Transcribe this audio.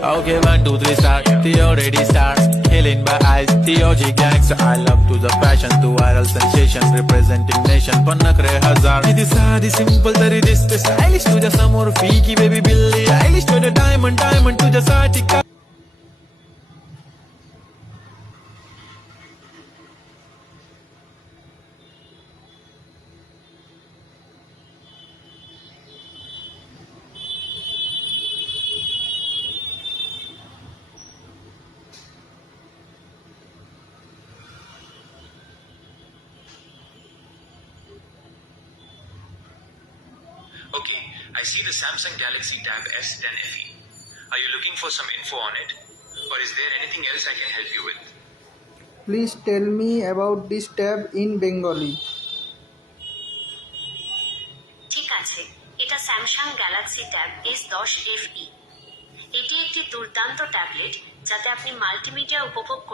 Okay, 1, 2, 3 start. Theo ready starts. Killing by eyes. Theo G gangster. I love to the passion, to viral sensation, representing nation. Pannakre hazar. Idi saadi simple tari diste stylish. Tuja samor fiki baby billy. Stylish to the diamond, diamond tuja saati ka. Okay, I see the Samsung Galaxy Tab S10 FE. Are you looking for some info on it? Or is there anything else I can help you with? Please tell me about this tab in Bengali. ঠিক আছে, এটা Samsung Galaxy tab S10 FE। এটি একটি দুর্দান্ত tablet যাতে আপনি multimedia উপভোগ